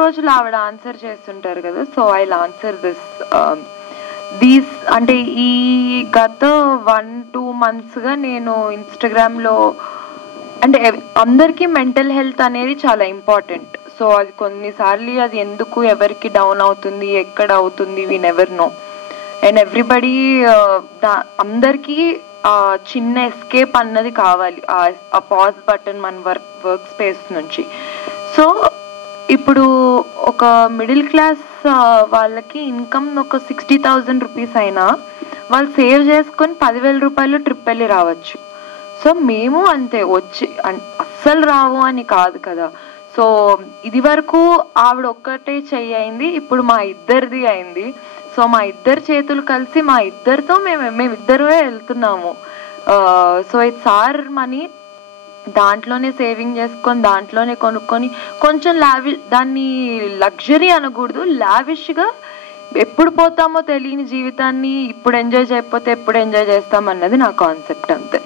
రోజులు ఆవిడ ఆన్సర్ చేస్తుంటారు కదా. So I will answer these అంటే ఈ గత 1-2 monthsగా నేను ఇన్స్టాగ్రామ్లో అంటే అందరికీ మెంటల్ హెల్త్ అనేది చాలా ఇంపార్టెంట్. సో అది కొన్నిసార్లు అది ఎందుకు ఎవరికి డౌన్ అవుతుంది, ఎక్కడ అవుతుంది, we never know. And everybody అందరికీ చిన్న ఎస్కేప్ అన్నది కావాలి, ఆ పాజ్ బటన్ మన వర్క్ స్పేస్ నుంచి. సో ఇప్పుడు ఒక మిడిల్ క్లాస్ వాళ్ళకి ఇన్కమ్ ఒక 60,000 రూపీస్ అయినా వాళ్ళు సేవ్ చేసుకొని 10,000 రూపాయలు ట్రిప్ వెళ్ళి రావచ్చు. సో మేము అంతే, వచ్చి అస్సలు రావు అని కాదు కదా. సో ఇది వరకు ఆవిడ ఒక్కటే చెయ్యింది, ఇప్పుడు మా ఇద్దరిది అయింది. సో మా ఇద్దరు చేతులు కలిసి మా ఇద్దరితో మేమిద్దరే వెళ్తున్నాము. సో ఇట్స్ ఆర్ మనీ, దాంట్లోనే సేవింగ్ చేసుకొని దాంట్లోనే కొనుక్కొని కొంచెం దాన్ని లగ్జరీ అనకూడదు, లావిష్గా ఎప్పుడు పోతామో తెలియని జీవితాన్ని ఇప్పుడు ఎంజాయ్ చేయకపోతే ఎప్పుడు ఎంజాయ్ చేస్తామన్నది నా కాన్సెప్ట్ అంతే.